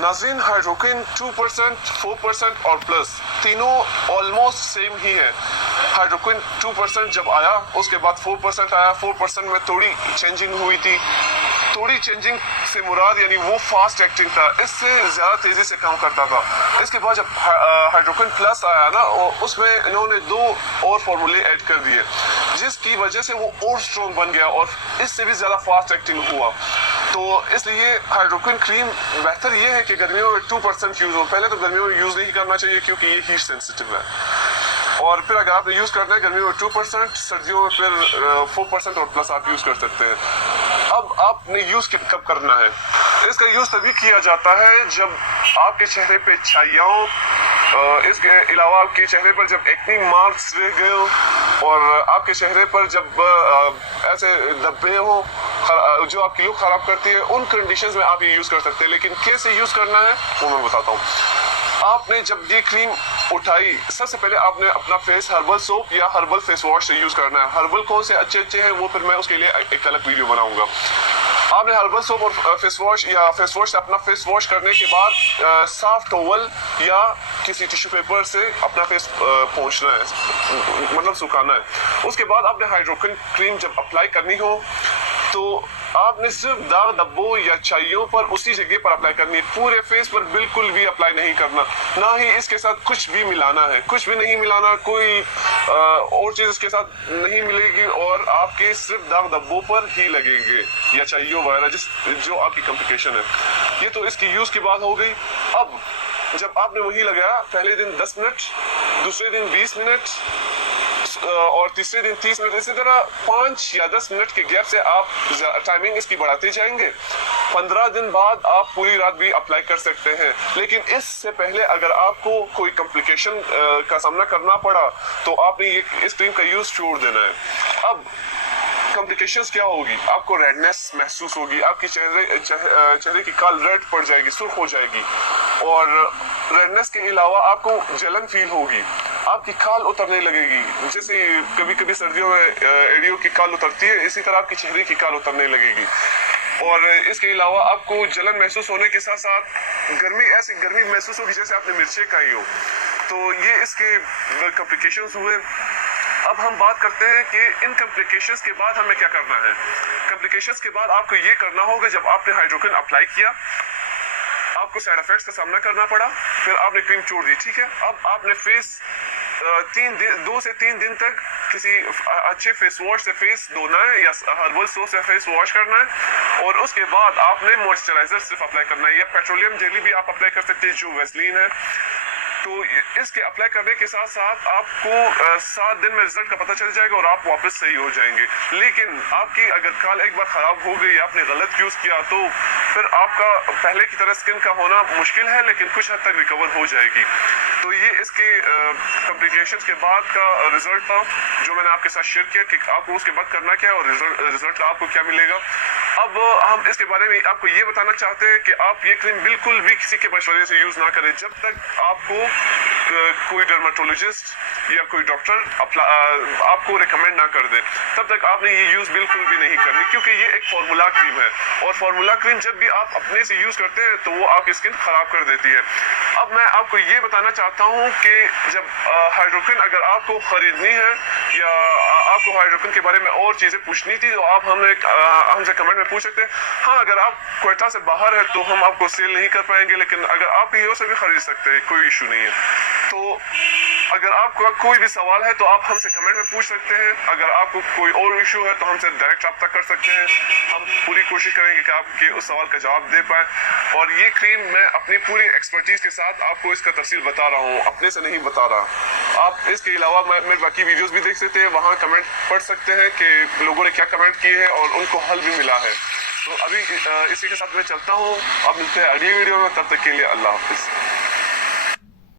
नाज़रीन, हाइड्रोक्विन 2%, 4% और प्लस तीनों ऑलमोस्ट सेम ही है। हाइड्रोक्विन 2% जब आया, उसके बाद 4% आया। 4% में थोड़ी चेंजिंग हुई थी। थोड़ी चेंजिंग से मुराद यानी वो फास्ट एक्टिंग था, इससे ज़्यादा तेज़ी से काम करता था। इसके बाद जब हाइड्रोक्विन प्लस आया ना, उसमें इन्होंने 2 और फार्मूले ऐड कर दिए, जिसकी वजह से वो और स्ट्रॉन्ग बन गया और इससे भी ज़्यादा फास्ट एक्टिंग हुआ। तो इसलिए हाइड्रोक्विन क्रीम बेहतर ये है कि गर्मियों में 2% यूज़ हो। पहले तो गर्मियों में यूज़ नहीं करना चाहिए क्योंकि ये हीट सेंसिटिव है। और फिर अगर आपने यूज़ करना है गर्मियों में 2%, सर्दियों में फिर 4% और प्लस आप यूज़ कर सकते हैं। अब आपने यूज़ कब करना है? इसका यूज़ तभी किया जाता है जब आपके चेहरे पे छाइयाओं, इसके अलावा आपके चेहरे पर जब एक्ने मार्क्स रह गए हो और आपके चेहरे पर जब ऐसे धब्बे हो जो आपकी लुक खराब करती है, उन कंडीशंस में आप ये यूज़ कर सकते हैं। लेकिन कैसे यूज़ करना है वो मैं बताता हूँ। आपने जब ये क्रीम उठाई, सबसे पहले आपने अपना फेस हर्बल सोप या हर्बल फेस वॉश से यूज़ करना है। हर्बल कौन से अच्छे हैं वो फिर मैं उसके लिए एक अलग वीडियो बनाऊंगा। आपने हर्बल सोप और फेस वॉश या फेस वॉश से अपना फेस वॉश करने के बाद सॉफ्ट टॉवल या किसी टिश्यू पेपर से अपना फेस पोंछना है, मतलब सुखाना है। उसके बाद आपने हाइड्रोक्विन क्रीम जब अप्लाई करनी हो तो आपने सिर्फ दाग धब्बों या छाइयों पर उसी जगह पर अप्लाई करनी है। पूरे फेस पर बिल्कुल भी अप्लाई नहीं करना, ना ही इसके साथ कुछ भी मिलाना है। कुछ भी नहीं मिलाना, कोई और चीज़ इसके साथ नहीं मिलेगी और आपके सिर्फ दाग धब्बों पर ही लगेंगे या छाइयों वगैरह जो आपकी कॉम्प्लिकेशन है। ये तो इसकी यूज़ की बात हो गई। अब जब आपने वही लगाया, पहले दिन 10 मिनट, दूसरे दिन 20 मिनट और तीसरे दिन 30 मिनट, इसी तरह 5 या 10 मिनट के गैप से आप टाइमिंग इसकी बढ़ाते जाएंगे। 15 दिन बाद आप पूरी रात भी अप्लाई कर सकते हैं। लेकिन इससे पहले अगर आपको कोई कॉम्प्लिकेशन का सामना करना पड़ा तो आपने इस क्रीम का यूज छोड़ देना है। अब कॉम्प्लिकेशंस क्या होगी? आपको रेडनेस महसूस होगी, आपकी चेहरे की खाल रेड पड़ जाएगी, सुर्ख हो जाएगी और रेडनेस के अलावा आपको जलन फील होगी, आपकी खाल उतरने लगेगी। जैसे कभी कभी सर्दियों में एड़ियों की खाल उतरती है, इसी तरह आपकी चेहरे की खाल उतरने लगेगी। और इसके अलावा आपको जलन महसूस होने के साथ साथ ऐसी गर्मी महसूस होगी जैसे आपने मिर्चें खाई हो। तो ये इसके कॉम्प्लिकेशंस हुए। अब हम बात करते हैं कि इन कॉम्प्लिकेशंस के बाद हमें क्या करना है। कॉम्प्लिकेशंस के बाद आपको ये करना होगा, जब आपने हाइड्रोक्विन अप्लाई किया, आपको साइड इफेक्ट्स का सामना करना पड़ा, फिर आपने क्रीम छोड़ दी, ठीक है। अब आपने फेस 2 से 3 दिन तक किसी अच्छे फेस वॉश से फेस धोना है या हर्बल सोप से फेस वॉश करना है और उसके बाद आपने मॉइस्चराइजर सिर्फ अप्लाई करना है या पेट्रोलियम जेली भी आप अप्लाई कर सकते हैं जो वैसलीन है। तो इसके अप्लाई करने के साथ साथ आपको 7 दिन में रिजल्ट का पता चल जाएगा और आप वापस सही हो जाएंगे। लेकिन आपकी अगर खाल एक बार खराब हो गई, आपने गलत यूज किया, तो फिर आपका पहले की तरह स्किन का होना मुश्किल है, लेकिन कुछ हद तक रिकवर हो जाएगी। तो ये इसके कॉम्प्लिकेशंस के बाद का रिजल्ट था जो मैंने आपके साथ शेयर किया कि आपको उसके बाद करना क्या है और रिजल्ट आपको क्या मिलेगा। अब हम इसके बारे में आपको ये बताना चाहते हैं कि आप ये क्रीम बिल्कुल भी किसी के मशवरे से यूज ना करें जब तक आपको कोई डर्माटोलॉजिस्ट या कोई डॉक्टर आपको रिकमेंड ना कर दे, तब तक आपने ये यूज बिल्कुल भी नहीं करनी, क्योंकि ये एक फार्मूला क्रीम है और फार्मूला क्रीम जब भी आप अपने से यूज करते हैं तो वो आपकी स्किन खराब कर देती है। अब मैं आपको ये बताना चाहता हूँ कि जब हाइड्रोक्विन अगर आपको खरीदनी है या आपको हाइड्रोक्विन के बारे में और चीजें पूछनी थी तो आप हमसे कमेंट में पूछ सकते हैं। हाँ, अगर आप क्वेटा से बाहर है तो हम आपको सेल नहीं कर पाएंगे, लेकिन अगर आप हीरो से भी खरीद सकते हैं, कोई इशू नहीं है। तो अगर आपका कोई भी सवाल है तो आप हमसे कमेंट में पूछ सकते हैं। अगर आपको कोई और इशू है तो हमसे डायरेक्ट रब्ता कर सकते हैं। हम पूरी कोशिश करेंगे कि आपके उस सवाल का जवाब दे पाए। और ये क्रीम मैं अपनी पूरी एक्सपर्टीज के साथ आपको इसका तफसील बता रहा हूँ, अपने से नहीं बता रहा। आप इसके अलावा मेरे बाकी वीडियोस भी देख सकते हैं, वहाँ कमेंट पढ़ सकते हैं कि लोगों ने क्या कमेंट किए हैं और उनको हल भी मिला है। तो अभी इसी के साथ मैं चलता हूँ। अब मिलते हैं अगली वीडियो में, तब तक के लिए अल्लाह हाफिज।